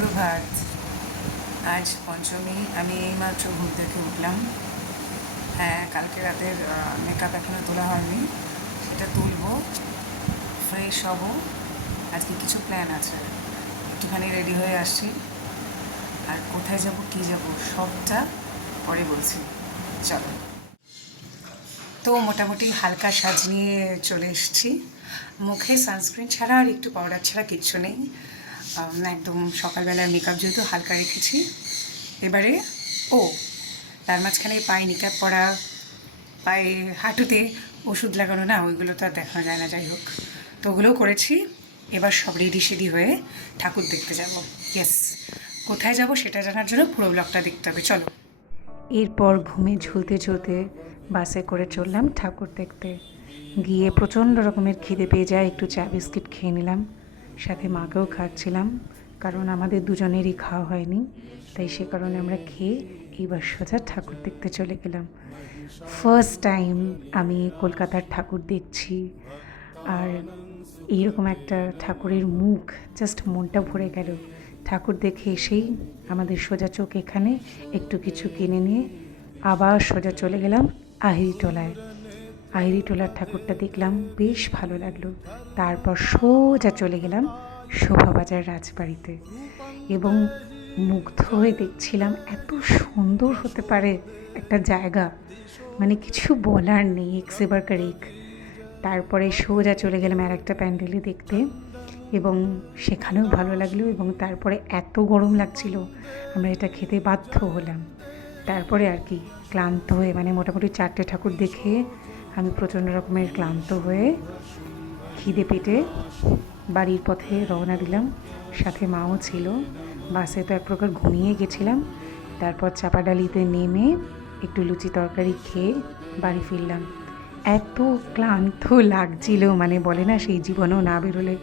সুপ্রভাত। আজ পঞ্চমী। আমি এইমাত্র ঘুম থেকে উঠলাম। হ্যাঁ, কালকে রাতের মেকআপ এখনও তোলা হয়নি, সেটা তুলবো, ফ্রেশ হব। আজকে কিছু প্ল্যান আছে, একটুখানি রেডি হয়ে আসছি। আর কোথায় যাব কী যাব সবটা পরে বলছি, চলো। তো মোটামুটি হালকা সাজ নিয়ে চলে এসেছি। মুখে সানস্ক্রিন ছাড়া আর একটু পাউডার ছাড়া কিচ্ছু নেই। একদম সকালবেলার মেকআপ যেহেতু হালকা রেখেছি। এবারে তার মাঝখানে পায়ে নিকাপ পরা, পায়ে হাঁটুতে ওষুধ লাগানো, না ওইগুলো তো আর দেখানো যায় না, যাই হোক। তো ওগুলোও করেছি। এবার সব রেডি সেডি হয়ে ঠাকুর দেখতে যাব। ইয়েস, কোথায় যাব সেটা জানার জন্য পুরো ব্লগটা দেখতে হবে, চলো। এরপর ঘুমে ঝুলতে ঝুলতে বাসে করে চললাম ঠাকুর দেখতে। গিয়ে প্রচণ্ড রকমের খিদে পেয়ে যায়, একটু চা বিস্কিট খেয়ে নিলাম, সাথে মাকেও খাচ্ছিলাম, কারণ আমাদের দুজনেরই খাওয়া হয়নি। তাই সে কারণে আমরা খেয়ে এইবার সোজা ঠাকুর দেখতে চলে গেলাম। ফার্স্ট টাইম আমি কলকাতার ঠাকুর দেখছি, আর এইরকম একটা ঠাকুরের মুখ, জাস্ট মনটা ভরে গেল। ঠাকুর দেখে এসেই আমাদের সোজা চোখ এখানে, একটু কিছু কিনে নিয়ে আবার সোজা চলে গেলাম আহিরিটোলায়। আহিরিটোলার ঠাকুরটা দেখলাম, বেশ ভালো লাগলো। তারপর সোজা চলে গেলাম শোভাবাজার রাজবাড়িতে, এবং মুগ্ধ হয়ে দেখছিলাম এত সুন্দর হতে পারে একটা জায়গা, মানে কিছু বলার নেই, এক সে বাড়কর এক। তারপরে সোজা চলে গেলাম আর একটা প্যান্ডেলে দেখতে, এবং সেখানেও ভালো লাগলো। এবং তারপরে এত গরম লাগছিল, আমরা এটা খেতে বাধ্য হলাম। তারপরে আর কি ক্লান্ত হয়ে, মানে মোটামুটি 4টে ঠাকুর দেখে আমি প্রচণ্ড রকমের ক্লান্ত হয়ে খিদে পেটে বাড়ির পথে রওনা দিলাম। সাথে মাও ছিল। বাসে তো এক প্রকার ঘুমিয়ে গেছিলাম। তারপর চাপাডালিতে নেমে একটু লুচি তরকারি খেয়ে বাড়ি ফিরলাম। এত ক্লান্ত লাগছিল, মানে বলে না সেই জীবনেও না বেরোলে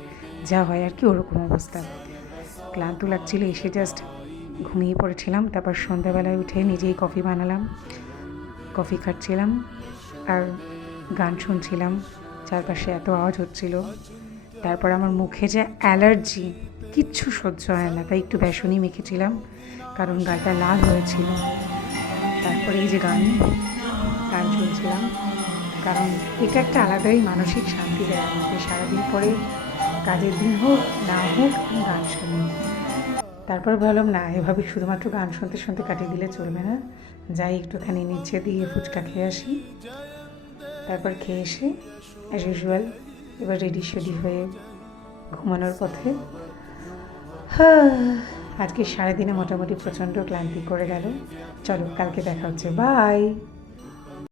যা হয় আর কি, ওরকম অবস্থা। ক্লান্ত লাগছিল, এসে জাস্ট ঘুমিয়ে পড়েছিলাম। তারপর সন্ধ্যাবেলায় উঠে নিজেই কফি বানালাম, কফি খাচ্ছিলাম আর গান শুনছিলাম। চারপাশে এত আওয়াজ হচ্ছিল। তারপর আমার মুখে যে অ্যালার্জি, কিচ্ছু সহ্য হয় না, তাই একটু বেসনই মেখেছিলাম, কারণ গালটা লাল হয়েছিল। তারপরে এই যে গান শুনছিলাম, কারণ এটা একটা আলাদাই মানসিক শান্তি দেয় আমাকে। সারাদিন পরে কাজের দিন হোক না হোক, আমি গান শুনি। তারপর ভাবলাম না, এভাবে শুধুমাত্র গান শুনতে শুনতে কাটিয়ে দিলে চলবে না, যাই একটুখানি নিচে দিয়ে ফুচকা খেয়ে আসি। তারপর খেয়ে এসে অ্যাজ ইউজুয়াল এবার রেডি শেডি হয়ে ঘুমানোর পথে। আজকে সারাদিনে মোটামুটি প্রচণ্ড ক্লান্তি করে গেল। চলো, কালকে দেখা হচ্ছে, বাই।